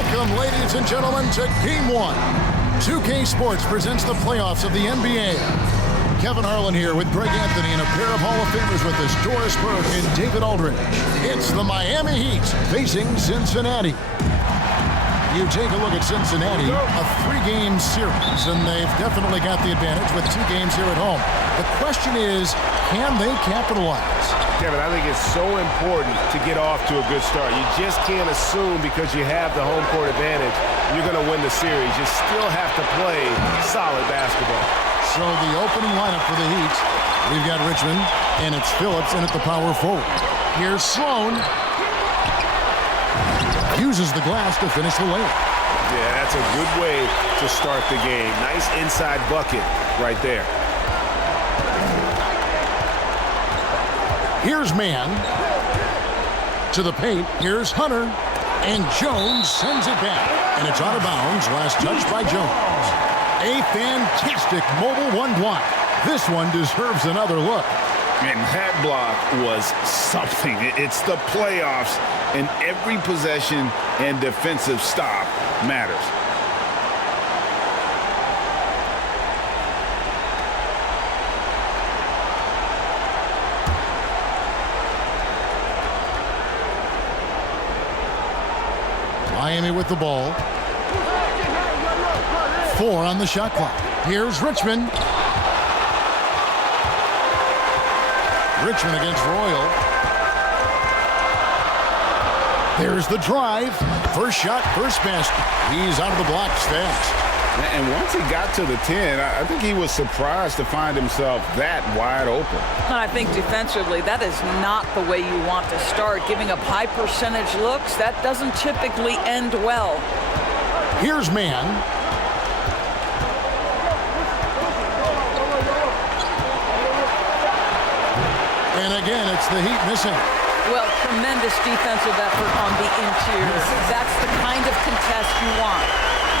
Welcome, ladies and gentlemen, to Game 1. 2K Sports presents the playoffs of the NBA. Kevin Harlan here with Greg Anthony and a pair of Hall of Famers with us, Doris Burke and David Aldridge. It's the Miami Heat facing Cincinnati. You take a look at Cincinnati, a 3-game series, and they've definitely got the advantage with 2 games here at home. The question is, can they capitalize? Kevin, I think it's so important to get off to a good start. You just can't assume because you have the home court advantage, you're going to win the series. You still have to play solid basketball. So the opening lineup for the Heat, we've got Richmond, and it's Phillips in at the power forward. Here's Sloan. Uses the glass to finish the layup. Yeah, that's a good way to start the game. Nice inside bucket right there. Here's Mann. To the paint. Here's Hunter. And Jones sends it back. And it's out of bounds. Last touch by Jones. A fantastic mobile one block. This one deserves another look. And that block was something. It's the playoffs, and every possession and defensive stop matters. Miami with the ball. 4 on the shot clock. Here's Richmond. Richmond against Royal. There's the drive. First shot, first basket. He's out of the blocks fast. And once he got to the 10, I think he was surprised to find himself that wide open. I think defensively, that is not the way you want to start. Giving up high percentage looks, that doesn't typically end well. Here's Mann. And again, it's the Heat missing. Well, tremendous defensive effort on the interior. That's the kind of contest you want.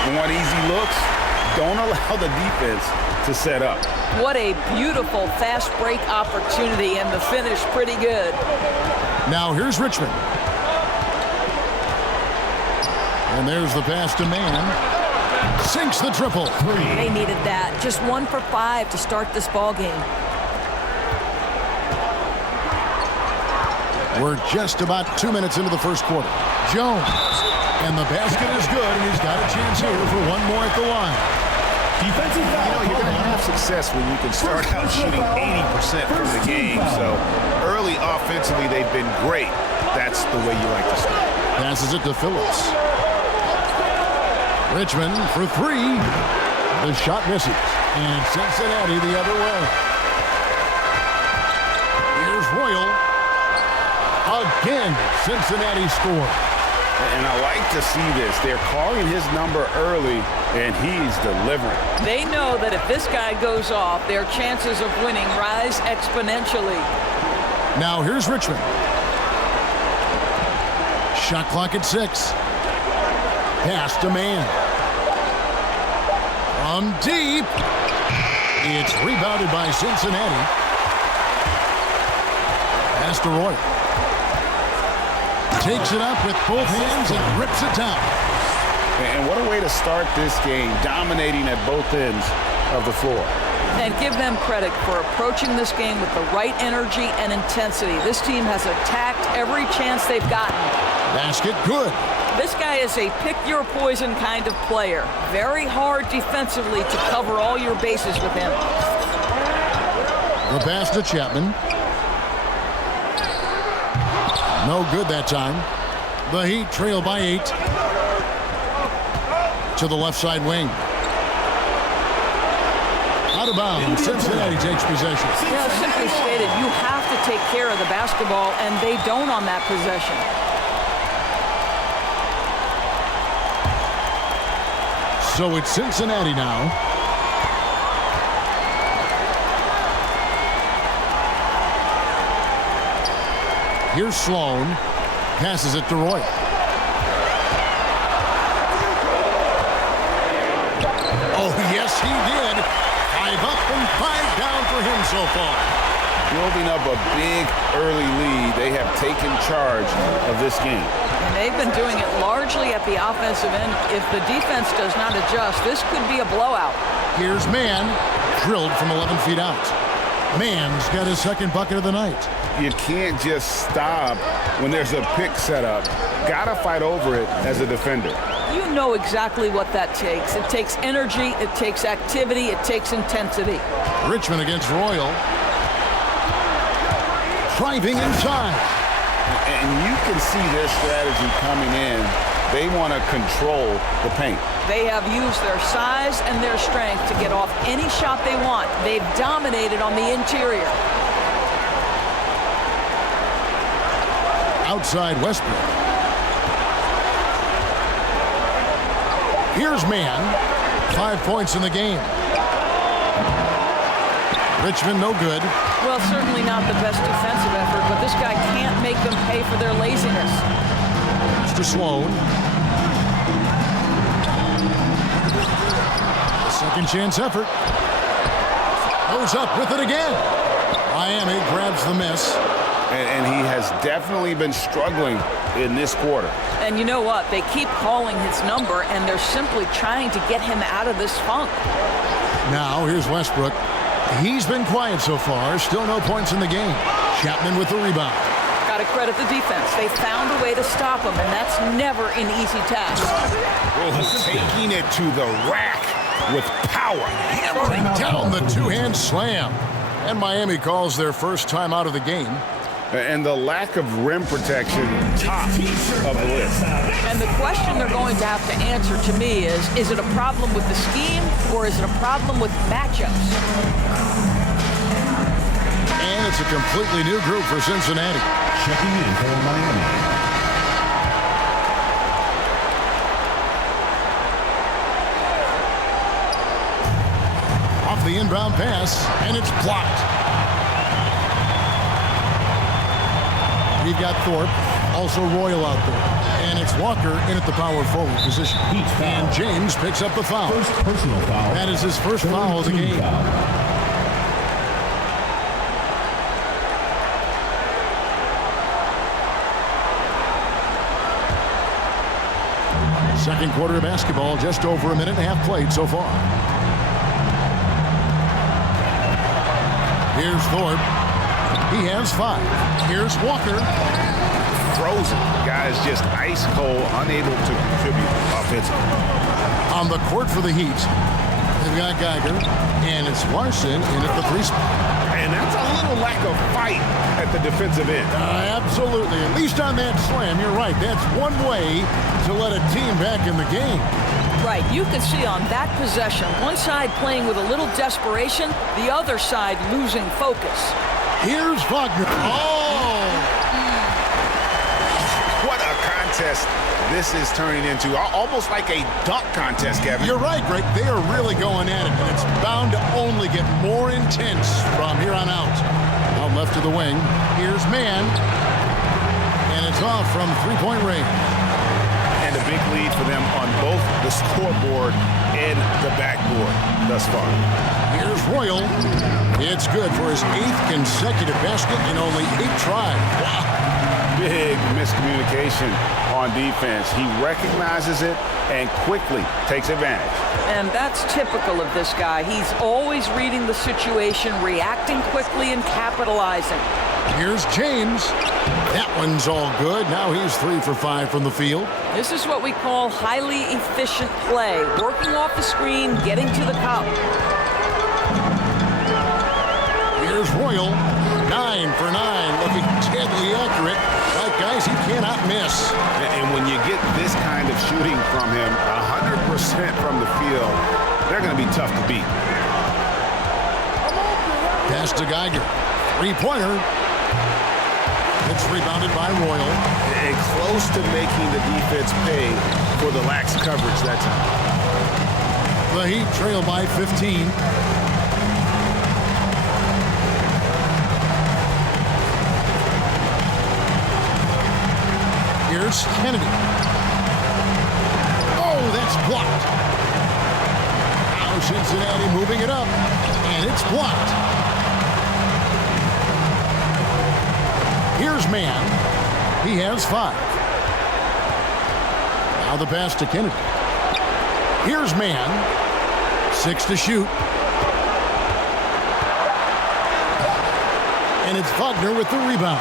You want easy looks? Don't allow the defense to set up. What a beautiful fast break opportunity, and the finish pretty good. Now here's Richmond. And there's the pass to Mann. Sinks the triple. They needed that. Just 1 for 5 to start this ball game. We're just about 2 minutes into the first quarter. Jones. And the basket is good, and he's got a chance here for one more at the line. Defensive foul. You're going to have success when you can start out shooting 80% from the game. So early offensively, they've been great. That's the way you like to start. Passes it to Phillips. Richmond for 3. The shot misses. And Cincinnati the other way. Here's Royal. Again, Cincinnati scored. And I like to see this. They're calling his number early, and he's delivering. They know that if this guy goes off, their chances of winning rise exponentially. Now here's Richmond. Shot clock at 6. Pass to Mann. From deep. It's rebounded by Cincinnati. Pass to Roy. Takes it up with both hands and rips it down. And what a way to start this game, dominating at both ends of the floor. And give them credit for approaching this game with the right energy and intensity. This team has attacked every chance they've gotten. Basket good. This guy is a pick-your-poison kind of player. Very hard defensively to cover all your bases with him. The pass to Chapman. No good that time. The Heat trail by 8. To the left side wing. Out of bounds. Cincinnati takes possession. Yeah, simply stated, you have to take care of the basketball, and they don't on that possession. So it's Cincinnati now. Here's Sloan. Passes it to Roy. Oh, yes, he did. 5 up and 5 down for him so far. Building up a big early lead. They have taken charge of this game. And They've been doing it largely at the offensive end. If the defense does not adjust, this could be a blowout. Here's Mann, drilled from 11 feet out. Mann's got his second bucket of the night. You can't just stop when there's a pick set up. Gotta fight over it as a defender. You know exactly what that takes. It takes energy, it takes activity, it takes intensity. Richmond against Royal. Driving inside. And you can see their strategy coming in. They want to control the paint. They have used their size and their strength to get off any shot they want. They've dominated on the interior. Outside Westbrook. Here's Mann. 5 points in the game. Richmond no good. Well, certainly not the best defensive effort, but this guy can't make them pay for their laziness. It's to Sloan. Second chance effort. Goes up with it again. Miami grabs the miss. And he has definitely been struggling in this quarter. And you know what? They keep calling his number, and they're simply trying to get him out of this funk. Now, here's Westbrook. He's been quiet so far. Still no points in the game. Chapman with the rebound. Got to credit the defense. They found a way to stop him, and that's never an easy task. Taking it to the rack with power. Hammering down the two-hand slam. And Miami calls their first time out of the game. And the lack of rim protection, top of the list. And the question they're going to have to answer to me is it a problem with the scheme or is it a problem with matchups? And it's a completely new group for Cincinnati. Checking in for Miami. Off the inbound pass, and it's blocked. We've got Thorpe, also Royal out there. And it's Walker in at the power forward position. And James picks up the foul. First personal foul. That is his first foul of the game. Second quarter of basketball, just over a minute and a half played so far. Here's Thorpe. He has 5. Here's Walker. Frozen. Guys just ice cold, unable to contribute offensively. On the court for the Heat, they've got Geiger, and it's Larson in at the 3 spot. And that's a little lack of fight at the defensive end. Absolutely. At least on that slam, you're right. That's one way to let a team back in the game. Right, you can see on that possession, one side playing with a little desperation, the other side losing focus. Here's Wagner. Oh! What a contest this is turning into. Almost like a dunk contest, Kevin. You're right, Greg. They are really going at it, and it's bound to only get more intense from here on out. Out left to the wing. Here's Mann. And it's off from three-point range. And a big lead for them on both the scoreboard and the backboard thus far. Here's Royal. It's good for his 8th consecutive basket in only 8 tries. Wow. Big miscommunication on defense. He recognizes it and quickly takes advantage. And that's typical of this guy. He's always reading the situation, reacting quickly, and capitalizing. Here's James. That one's all good. Now he's 3 for 5 from the field. This is what we call highly efficient play. Working off the screen, getting to the cup. Here's Royal. 9 for 9. Looking deadly accurate. Like guys he cannot miss. And when you get this kind of shooting from him, 100% from the field, they're going to be tough to beat. Pass to Geiger. 3-pointer. It's rebounded by Royal. And close to making the defense pay for the lax coverage that time. The Heat trail by 15. Here's Kennedy. Oh, that's blocked. Now Cincinnati moving it up, and it's blocked. Here's Mann. He has 5. Now the pass to Kennedy. Here's Mann. 6 to shoot. And it's Wagner with the rebound.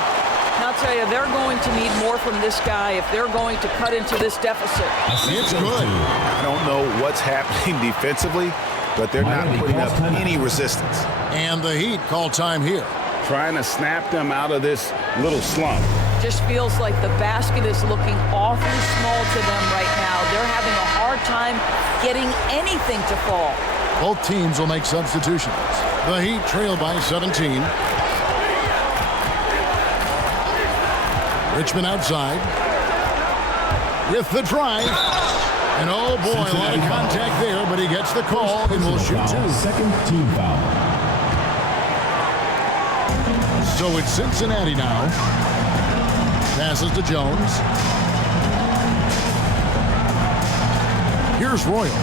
I'll tell you, they're going to need more from this guy if they're going to cut into this deficit. It's good. I don't know what's happening defensively, but they're not putting up any resistance. And the Heat call time here. Trying to snap them out of this little slump. Just feels like the basket is looking awfully small to them right now. They're having a hard time getting anything to fall. Both teams will make substitutions. The Heat trail by 17. Richmond outside with the drive. And oh boy, a lot of contact there, but he gets the call and will shoot 2. Second team foul. So it's Cincinnati now. Passes to Jones. Here's Royal.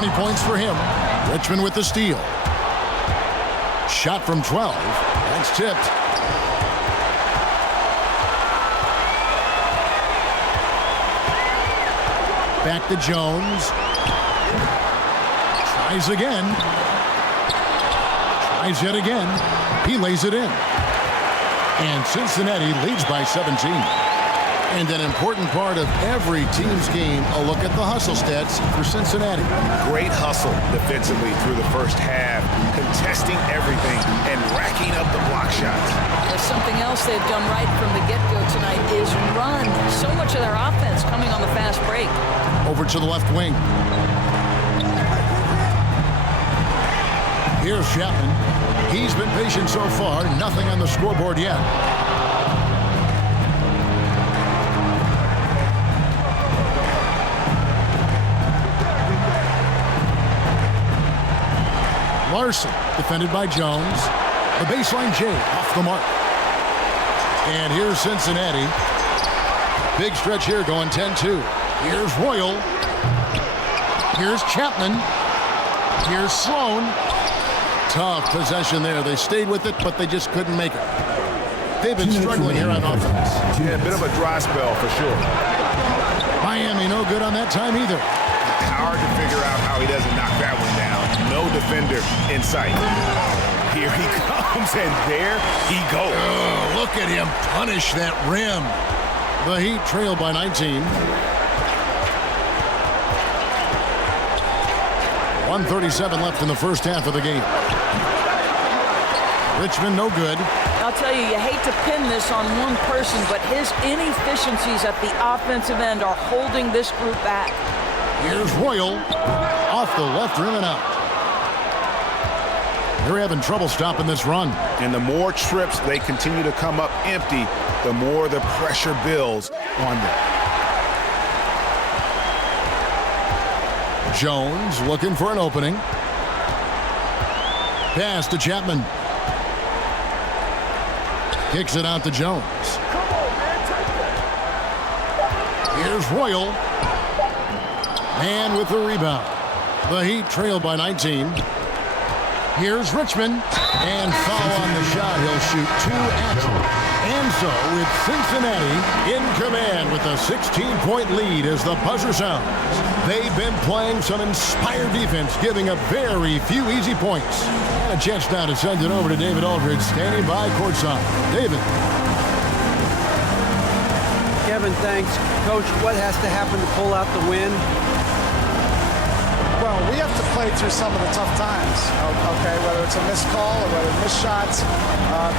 20 points for him. Richmond with the steal. Shot from 12. That's tipped. Back to Jones. Tries again. Tries yet again. He lays it in. And Cincinnati leads by 17. And an important part of every team's game, a look at the hustle stats for Cincinnati. Great hustle defensively through the first half, contesting everything and racking up the block shots. There's something else they've done right from the get-go tonight is run. So much of their offense coming on the fast break. Over to the left wing. Here's Chapman. He's been patient so far. Nothing on the scoreboard yet. Larson, defended by Jones. The baseline J off the mark. And here's Cincinnati. Big stretch here going 10-2. Here's Royal. Here's Chapman. Here's Sloan. Tough possession there. They stayed with it, but they just couldn't make it. They've been struggling here on offense. Yeah, a bit of a dry spell for sure. Miami no good on that time either. Hard to figure out how he doesn't knock that one down. No defender in sight. Here he comes, and there he goes. Oh, look at him punish that rim. The Heat trail by 19. 1:37 left in the first half of the game. Richmond no good. I'll tell you, you hate to pin this on one person, but his inefficiencies at the offensive end are holding this group back. Here's Royal. Off the left rim and out. They're having trouble stopping this run. And the more trips they continue to come up empty, the more the pressure builds on them. Jones looking for an opening. Pass to Chapman. Kicks it out to Jones. Here's Royal. And with the rebound. The Heat trail by 19. Here's Richmond. And foul on the shot. He'll shoot 2 actual. And so it's Cincinnati in command with a 16-point lead as the buzzer sounds. They've been playing some inspired defense, giving up very few easy points. And a chance now to send it over to David Aldridge, standing by courtside. David. Kevin, thanks. Coach, what has to happen to pull out the win? Well, we have to play through some of the tough times, okay, whether it's a missed call or whether it's missed shots.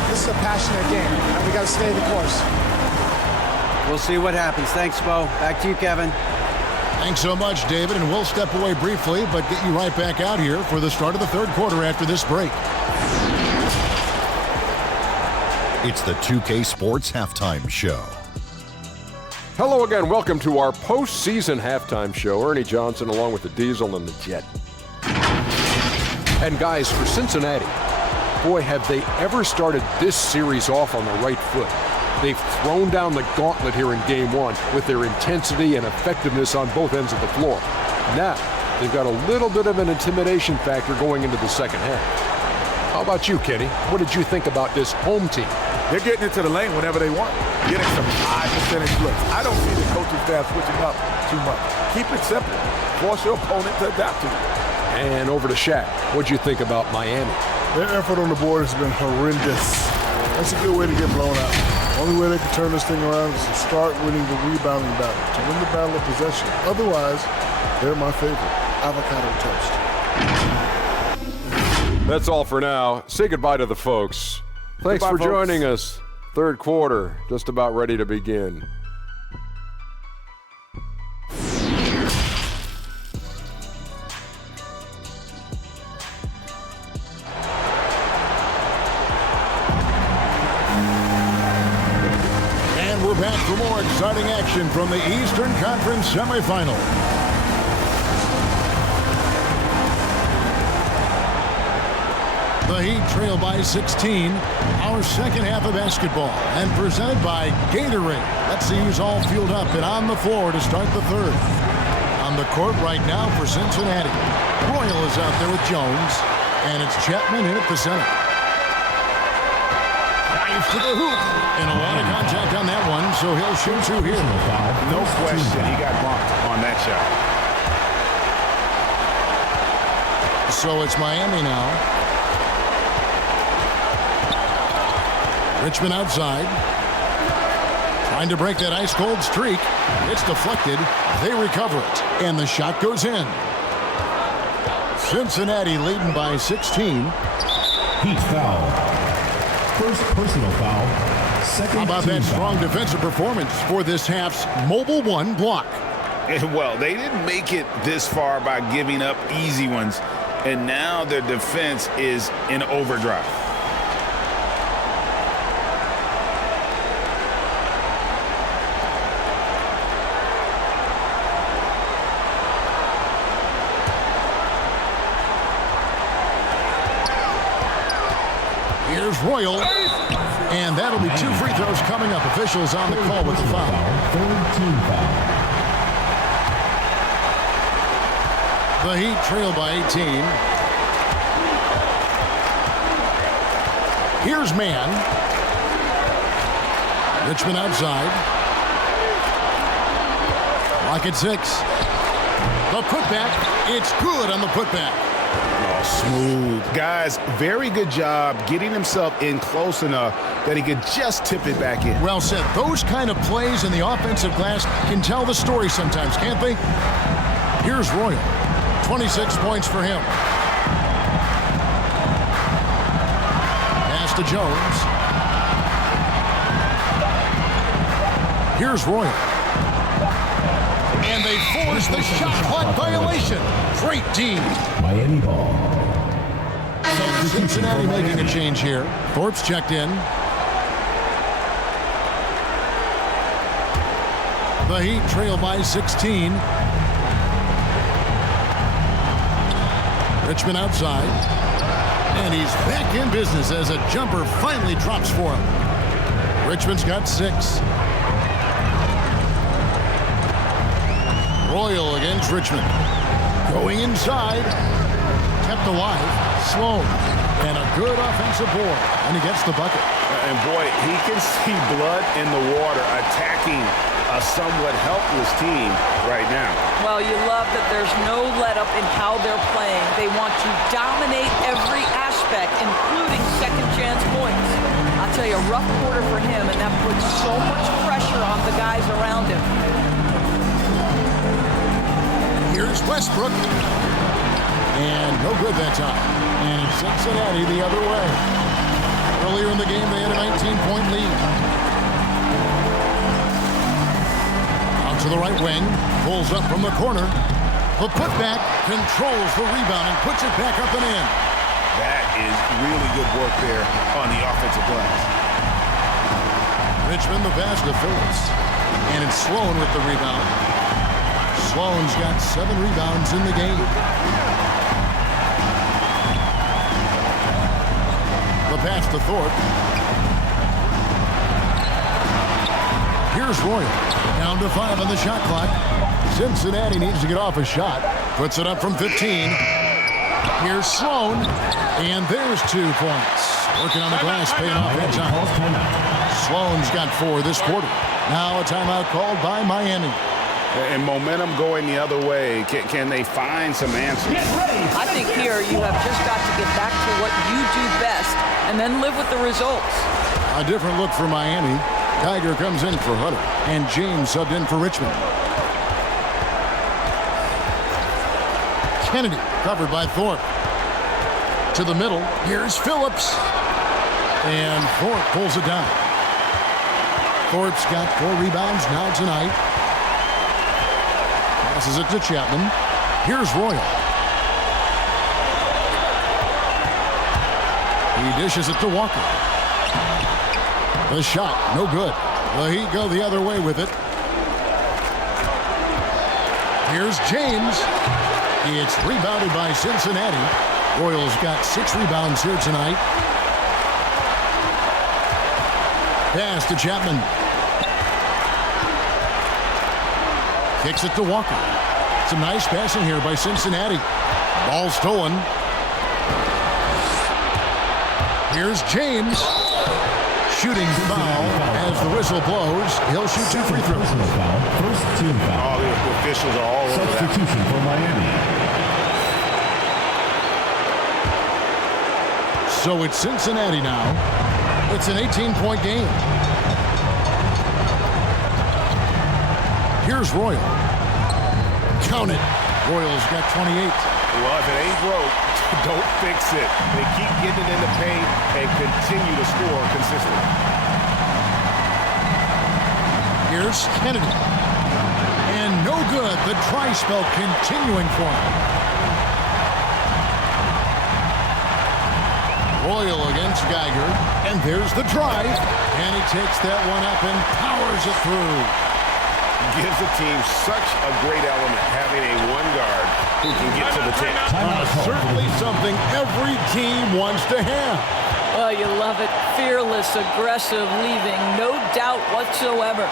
This is a passionate game, and we got to stay the course. We'll see what happens. Thanks, Bo. Back to you, Kevin. Thanks so much, David, and we'll step away briefly, but get you right back out here for the start of the third quarter after this break. It's the 2K Sports Halftime Show. Hello again. Welcome to our postseason halftime show. Ernie Johnson along with the Diesel and the Jet. And guys, for Cincinnati, boy, have they ever started this series off on the right foot. They've thrown down the gauntlet here in Game 1 with their intensity and effectiveness on both ends of the floor. Now, they've got a little bit of an intimidation factor going into the second half. How about you, Kenny? What did you think about this home team? They're getting into the lane whenever they want, getting some high percentage looks. I don't see the coaching staff switching up too much. Keep it simple. Force your opponent to adapt to you. And over to Shaq. What'd you think about Miami? Their effort on the board has been horrendous. That's a good way to get blown out. Only way they can turn this thing around is to start winning the rebounding battle, to win the battle of possession. Otherwise, they're my favorite. Avocado toast. That's all for now. Say goodbye to the folks. Thanks for joining us. Third quarter, just about ready to begin. And we're back for more exciting action from the Eastern Conference semifinal. The Heat trail by 16. Our second half of basketball, and presented by Gatorade. Let's see who's all fueled up and on the floor to start the third. On the court right now for Cincinnati. Royal is out there with Jones, and it's Chapman in at the center. Drives to the hoop, and a lot of contact on that one, so he'll shoot two here. No question, he got bumped on that shot. So it's Miami now. Richmond outside. Trying to break that ice-cold streak. It's deflected. They recover it. And the shot goes in. Cincinnati leading by 16. Heat foul. First personal foul. Second. How about that strong defensive performance for this half's Mobile One block? Well, they didn't make it this far by giving up easy ones. And now their defense is in overdrive. Here's Royal, and that'll be two free throws coming up. Officials on the call with the foul. The Heat trail by 18. Here's Mann. Richmond outside. Rocket 6. The putback. It's good on the putback. Oh, smooth. Guys, very good job getting himself in close enough that he could just tip it back in. Well said. Those kind of plays in the offensive glass can tell the story sometimes, can't they? Here's Royal. 26 points for him. Pass to Jones. Here's Royal. And they force the shot clock violation. Great team. Miami ball. So Cincinnati making a change here. Thorpe's checked in. The Heat trail by 16. Richmond outside. And he's back in business as a jumper finally drops for him. Richmond's got 6. Royal against Richmond. Going inside. Kept alive. Sloan. And a good offensive board. And he gets the bucket. And boy, he can see blood in the water attacking a somewhat helpless team right now. Well, you love that there's no let-up in how they're playing. They want to dominate every aspect, including second-chance points. I'll tell you, a rough quarter for him, and that puts so much pressure on the guys around him. Here's Westbrook. And no good that time. And it's Cincinnati the other way. Earlier in the game, they had a 19-point lead. Out to the right wing. Pulls up from the corner. The putback controls the rebound and puts it back up and in. That is really good work there on the offensive glass. Richmond the pass to Phillips. And it's Sloan with the rebound. Sloan's got 7 rebounds in the game. The pass to Thorpe. Here's Royal. Down to 5 on the shot clock. Cincinnati needs to get off a shot. Puts it up from 15. Here's Sloan. And there's 2 points. Working on the glass, paying off that time. Sloan's got 4 this quarter. Now a timeout called by Miami. And momentum going the other way. Can they find some answers? I think here you have just got to get back to what you do best and then live with the results. A different look for Miami. Geiger comes in for Hunter, and James subbed in for Richmond. Kennedy covered by Thorpe. To the middle, here's Phillips. And Thorpe pulls it down. Thorpe's got 4 rebounds now tonight. Passes it to Chapman. Here's Royal. He dishes it to Walker. The shot, no good. The Heat go the other way with it. Here's James. It's rebounded by Cincinnati. Royals got 6 rebounds here tonight. Pass to Chapman. Kicks it to Walker. Some nice passing here by Cincinnati. Ball stolen. Here's James. Shooting foul as the whistle blows. He'll shoot 2 free throws. First team foul. All the officials are all over that. Substitution for Miami. So it's Cincinnati now. It's an 18-point game. Here's Royal. Count it. Royal's got 28. Well, if it ain't broke, don't fix it. They keep getting it in the paint and continue to score consistently. Here's Kennedy. And no good. The try spell continuing for him. Royal against Geiger. And there's the drive. And he takes that one up and powers it through. Gives the team such a great element having a one guard who can get to the tip. Certainly something every team wants to have. Oh, you love it. Fearless, aggressive, leaving no doubt whatsoever.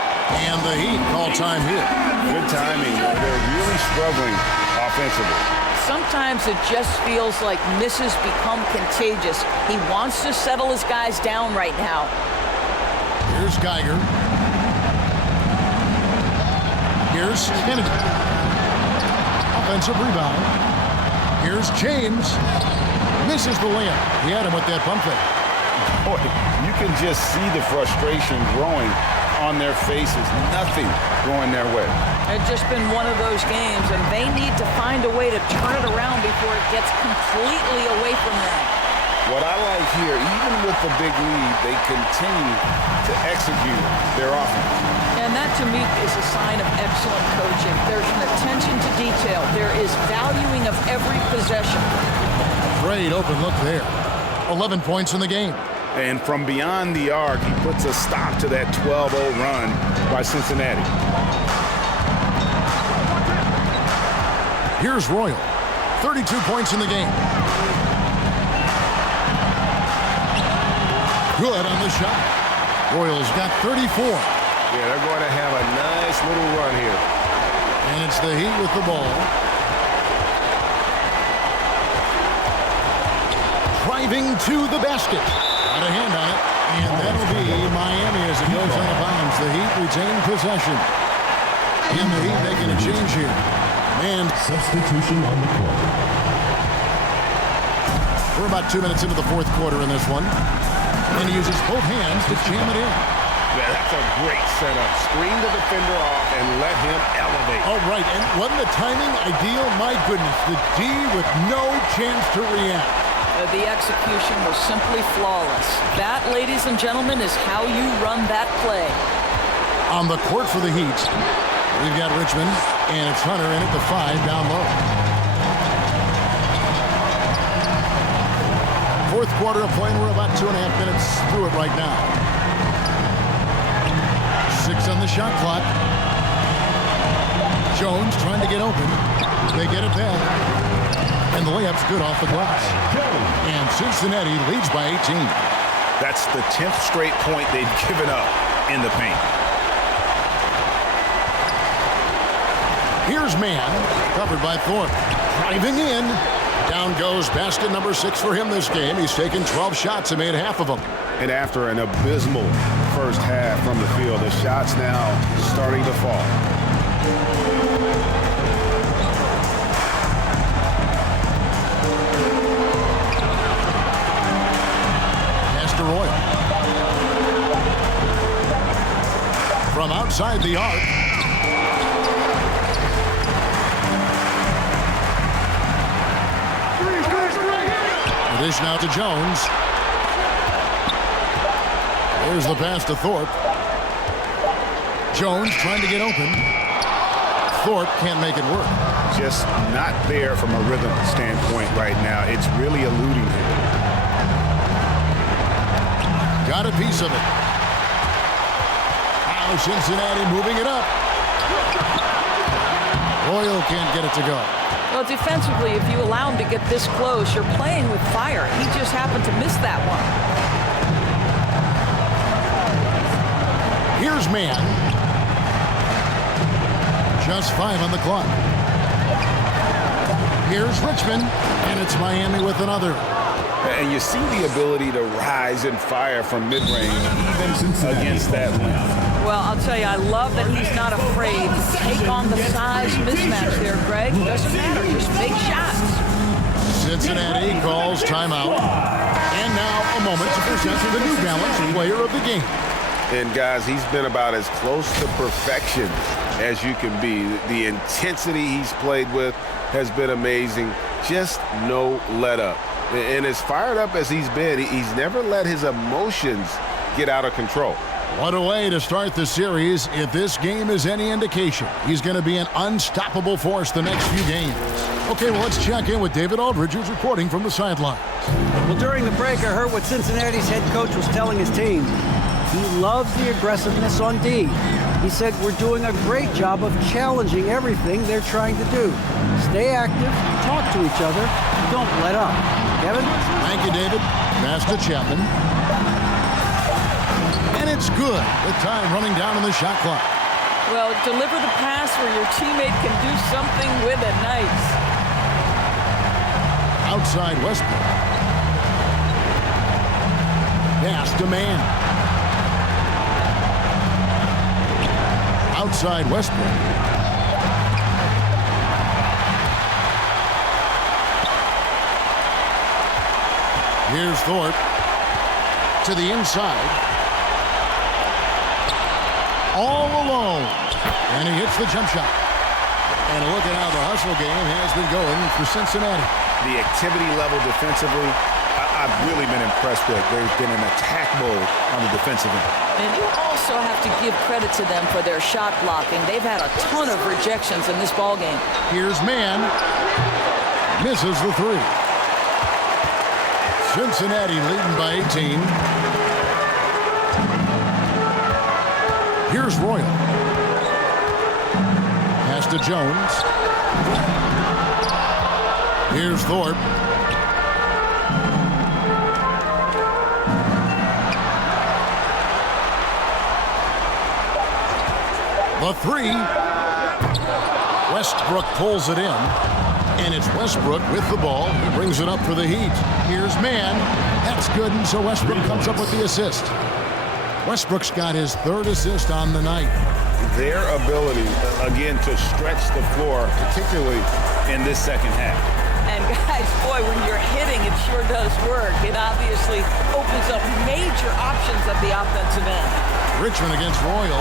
And the Heat call time here. Good timing. They're really struggling offensively. Sometimes it just feels like misses become contagious. He wants to settle his guys down right now. Here's Geiger. Here's Kennedy. Offensive rebound. Here's James. Misses the layup. He had him with that pump fake. Boy, you can just see the frustration growing on their faces. Nothing going their way. It's just been one of those games, and they need to find a way to turn it around before it gets completely away from them. What I like here, even with the big lead, they continue to execute their offense. And that, to me, is a sign of excellent coaching. There's an attention to detail. There is valuing of every possession. Great open look there. 11 points in the game. And from beyond the arc, he puts a stop to that 12-0 run by Cincinnati. Here's Royal. 32 points in the game. Good on the shot. Royals got 34. Yeah, they're going to have a nice little run here. And it's the Heat with the ball. Driving to the basket. Got a hand on it. And that'll be Miami as it goes out of bounds. The Heat retain possession. And the Heat making a change here. And substitution on the court. We're about 2 minutes into the fourth quarter in this one. And he uses both hands to jam it in. Yeah, that's a great setup. Screen the defender off and let him elevate. All right, and wasn't the timing ideal? My goodness, the D with no chance to react. The execution was simply flawless. That, ladies and gentlemen, is how you run that play. On the court for the Heat, we've got Richmond, and it's Hunter in at the 5 down low. Fourth quarter of play, and we're about 2.5 minutes through it right now. 6 on the shot clock. Jones trying to get open. They get it back. And the layup's good off the glass. And Cincinnati leads by 18. That's the 10th straight point they've given up in the paint. Here's Mann, covered by Thorpe. Driving in. Down goes basket number 6 for him this game. He's taken 12 shots and made half of them. And after an abysmal first half from the field, the shots now starting to fall. Pass to Royal. From outside the arc. It is now to Jones. There's the pass to Thorpe. Jones trying to get open. Thorpe can't make it work. Just not there from a rhythm standpoint right now. It's really eluding him. Got a piece of it. Now Cincinnati moving it up. Royal can't get it to go. Well, defensively, if you allow him to get this close, you're playing with fire. He just happened to miss that one. Here's Mann. Just 5 on the clock. Here's Richmond, and it's Miami with another. And you see the ability to rise and fire from mid-range, even against that length. Well, I'll tell you, I love that he's not afraid to take on the size mismatch there, Greg. Doesn't matter. Just make shots. Cincinnati calls timeout. And now a moment to present the New Balance Player of the Game. And, guys, he's been about as close to perfection as you can be. The intensity he's played with has been amazing. Just no let-up. And as fired up as he's been, he's never let his emotions get out of control. What a way to start the series. If this game is any indication, he's going to be an unstoppable force the next few games. Okay, well, let's check in with David Aldridge, who's reporting from the sidelines. Well, during the break, I heard what Cincinnati's head coach was telling his team. He loves the aggressiveness on D. He said, we're doing a great job of challenging everything they're trying to do. Stay active, talk to each other, don't let up. Kevin? Thank you, David. Pass to Chapman. And it's good. The time running down on the shot clock. Well, deliver the pass where your teammate can do something with it. Nice. Outside Westbrook. Pass to Mann. Outside Westbrook. Here's Thorpe to the inside. All alone. And he hits the jump shot. And look at how the hustle game has been going for Cincinnati. The activity level defensively, I've really been impressed with. They've been in attack mode on the defensive end. And you also have to give credit to them for their shot blocking. They've had a ton of rejections in this ballgame. Here's Mann. Misses the three. Cincinnati leading by 18. Here's Royal. Pass to Jones. Here's Thorpe. The three. Westbrook pulls it in. And it's Westbrook with the ball. He brings it up for the Heat. Here's Mann. That's good, and so Westbrook comes up with the assist. Westbrook's got his third assist on the night. Their ability, again, to stretch the floor, particularly in this second half. And guys, boy, when you're hitting, it sure does work. It obviously opens up major options at the offensive end. Richmond against Royal.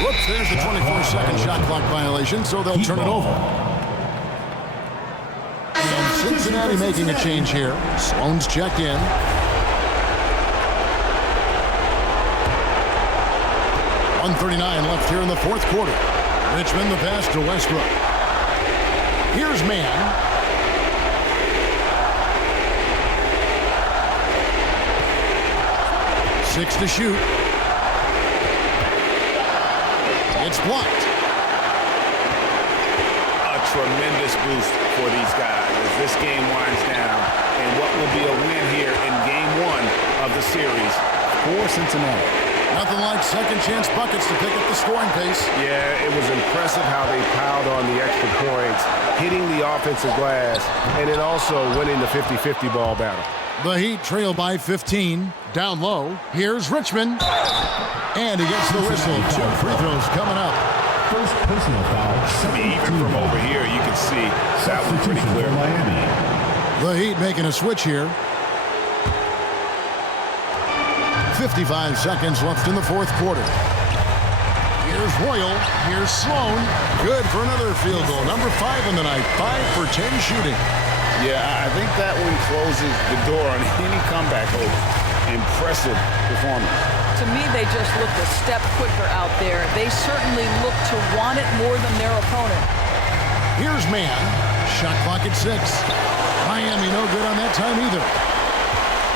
Whoops, there's the 24-second shot clock violation, so they'll turn it over. And Cincinnati making a change here. Sloan's checked in. .139 left here in the fourth quarter. Richmond the pass to Westbrook. Here's Mann. Six to shoot. It's blocked. A tremendous boost for these guys as this game winds down. And what will be a win here in game one of the series for Cincinnati. Nothing like second chance buckets to pick up the scoring pace. Yeah, it it was impressive how they piled on the extra points, hitting the offensive glass, and then also winning the 50-50 ball battle. The Heat trail by 15. Down low, here's Richmond. And he gets the whistle. 2 free throws coming up. First personal foul. Even from over here, you can see that was pretty clear. Miami. The Heat making a switch here. 55 seconds left in the fourth quarter. Here's Royal. Here's Sloan. Good for another field goal. Number 5 in the night. 5 for 10 shooting. Yeah, I think that one closes the door on any comeback hope. Impressive performance. To me, they just looked a step quicker out there. They certainly look to want it more than their opponent. Here's Mann. Shot clock at 6. Miami no good on that time either.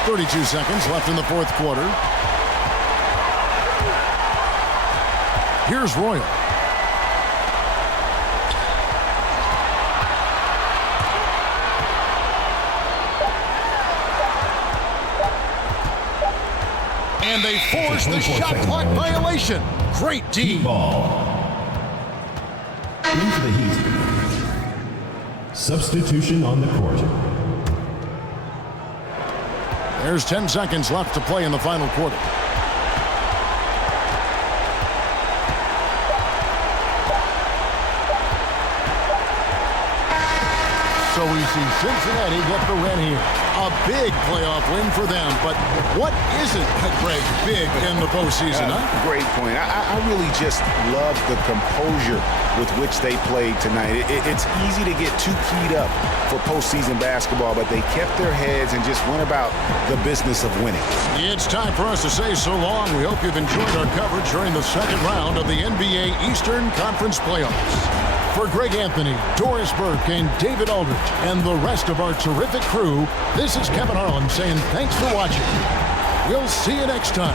32 seconds left in the fourth quarter. Here's Royal. And they force the shot clock violation. Great D. Ball. Into the Heat. Substitution on the court. There's 10 seconds left to play in the final quarter. So we see Cincinnati get the win here. A big playoff win for them. But what isn't, Greg, big in the postseason, huh? Great point. I really just love the composure with which they played tonight. It's easy to get too keyed up for postseason basketball, but they kept their heads and just went about the business of winning. It's time for us to say so long. We hope you've enjoyed our coverage during the second round of the NBA Eastern Conference Playoffs. For Greg Anthony, Doris Burke, and David Aldridge, and the rest of our terrific crew, this is Kevin Harlan saying thanks for watching. We'll see you next time.